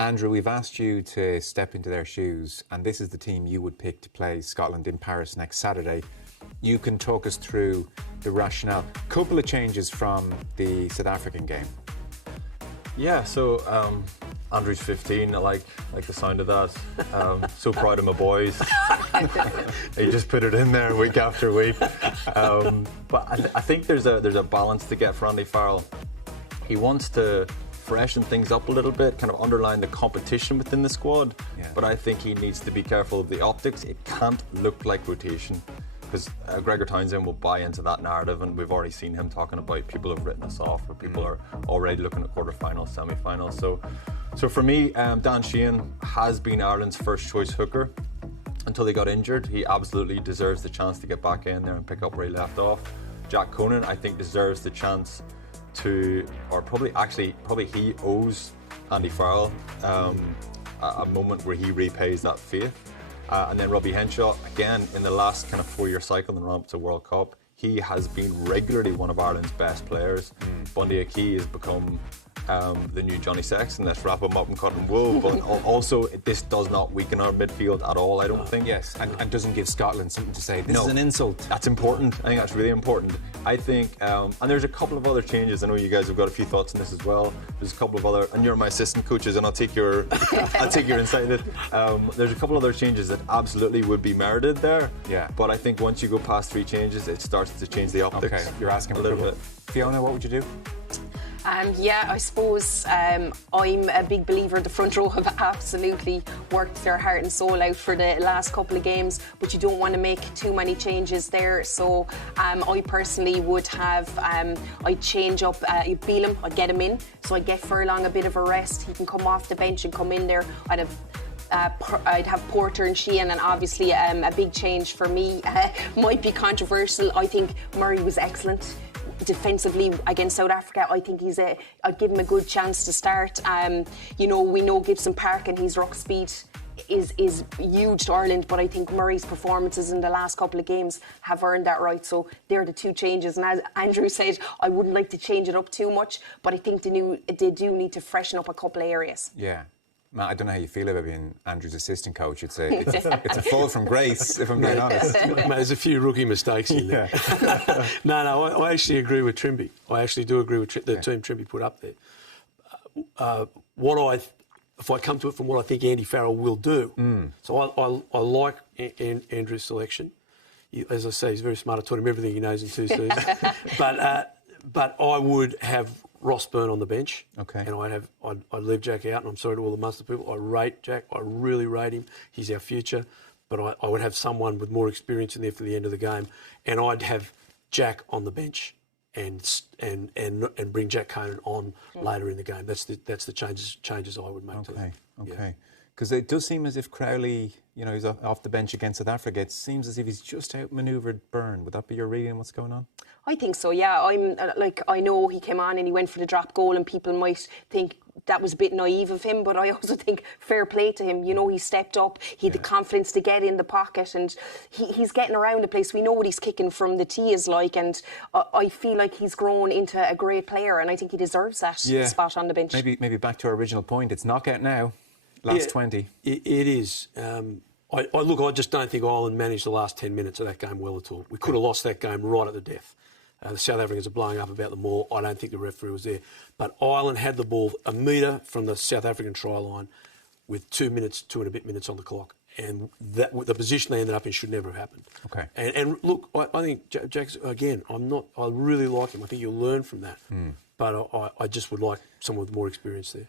Andrew, we've asked you to step into their shoes, and this is the team you would pick to play Scotland in Paris next Saturday. You can talk us through the rationale. Couple of changes from the South African game. Yeah, so Andrew's 15. I like the sound of that. So proud of my boys. He just put it in there week after week. But I think there's a balance to get for Andy Farrell. He wants to freshen things up a little bit, kind of underline the competition within the squad. Yeah. But I think he needs to be careful of the optics. It can't look like rotation, because Gregor Townsend will buy into that narrative, and we've already seen him talking about people have written us off, or people are already looking at quarterfinals, semi-finals. So for me, Dan Sheehan has been Ireland's first choice hooker until he got injured. He absolutely deserves the chance to get back in there and pick up where he left off. Jack Conan, I think, deserves the chance to, or probably he owes Andy Farrell a moment where he repays that faith. And then Robbie Henshaw, again, in the last kind of 4-year cycle in the run-up to World Cup, he has been regularly one of Ireland's best players. Bundy Aki has become the new Johnny Sexton. Let's wrap him up and cut him wool. But also, this does not weaken our midfield at all, I don't think. Yes, and doesn't give Scotland something to say, this is an insult. That's important. I think that's really important. I think, and there's a couple of other changes. I know you guys have got a few thoughts on this as well. There's a couple of other, and you're my assistant coaches, and I'll take your insight in it. There's a couple of other changes that absolutely would be merited there. Yeah. But I think once you go past 3 changes, it starts to change the optics. Okay, you're asking a little bit. Fiona, what would you do? Yeah, I suppose I'm a big believer the front row have absolutely worked their heart and soul out for the last couple of games, but you don't want to make too many changes there. So I personally would have, I'd change up Beelum, I'd get him in. So I'd get Furlong a bit of a rest. He can come off the bench and come in there. I'd have Porter and Sheehan, and obviously a big change for me might be controversial. I think Murray was excellent defensively against South Africa. I think I'd give him a good chance to start. We know Gibson Park and his ruck speed is huge to Ireland, but I think Murray's performances in the last couple of games have earned that right. So they're the 2 changes. And as Andrew said, I wouldn't like to change it up too much, but I think they do need to freshen up a couple of areas. Yeah. Matt, I don't know how you feel about being Andrew's assistant coach. It's a fall from grace, if I'm being honest. Mate, there's a few rookie mistakes in there. No, I actually agree with Trimby. I actually do agree with the team Trimby put up there. If I come to it from what I think Andy Farrell will do, so I like Andrew's selection. As I say, he's very smart. I taught him everything he knows in 2 seasons. But I would have Ross Byrne on the bench, and I'd leave Jack out. And I'm sorry to all the Munster people. I rate Jack. I really rate him. He's our future. But I would have someone with more experience in there for the end of the game, and I'd have Jack on the bench and bring Jack Conan on later in the game. That's the changes I would make to that. Okay. Because it does seem as if Crowley, he's off the bench against South Africa. It seems as if he's just outmanoeuvred Byrne. Would that be your reading? What's going on? I think so. Yeah, I know he came on and he went for the drop goal, and people might think that was a bit naive of him, but I also think fair play to him. He stepped up. He had the confidence to get in the pocket, and he's getting around the place. We know what he's kicking from the tee is like, and I feel like he's grown into a great player, and I think he deserves that spot on the bench. Maybe back to our original point. It's knockout now. Last 20. It is. I just don't think Ireland managed the last 10 minutes of that game well at all. We could have lost that game right at the death. The South Africans are blowing up about the maul. I don't think the referee was there. But Ireland had the ball a metre from the South African try line with 2 and a bit minutes on the clock. And the position they ended up in should never have happened. Okay. And look, I think Jack's, again, I really like him. I think you'll learn from that. But I just would like someone with more experience there.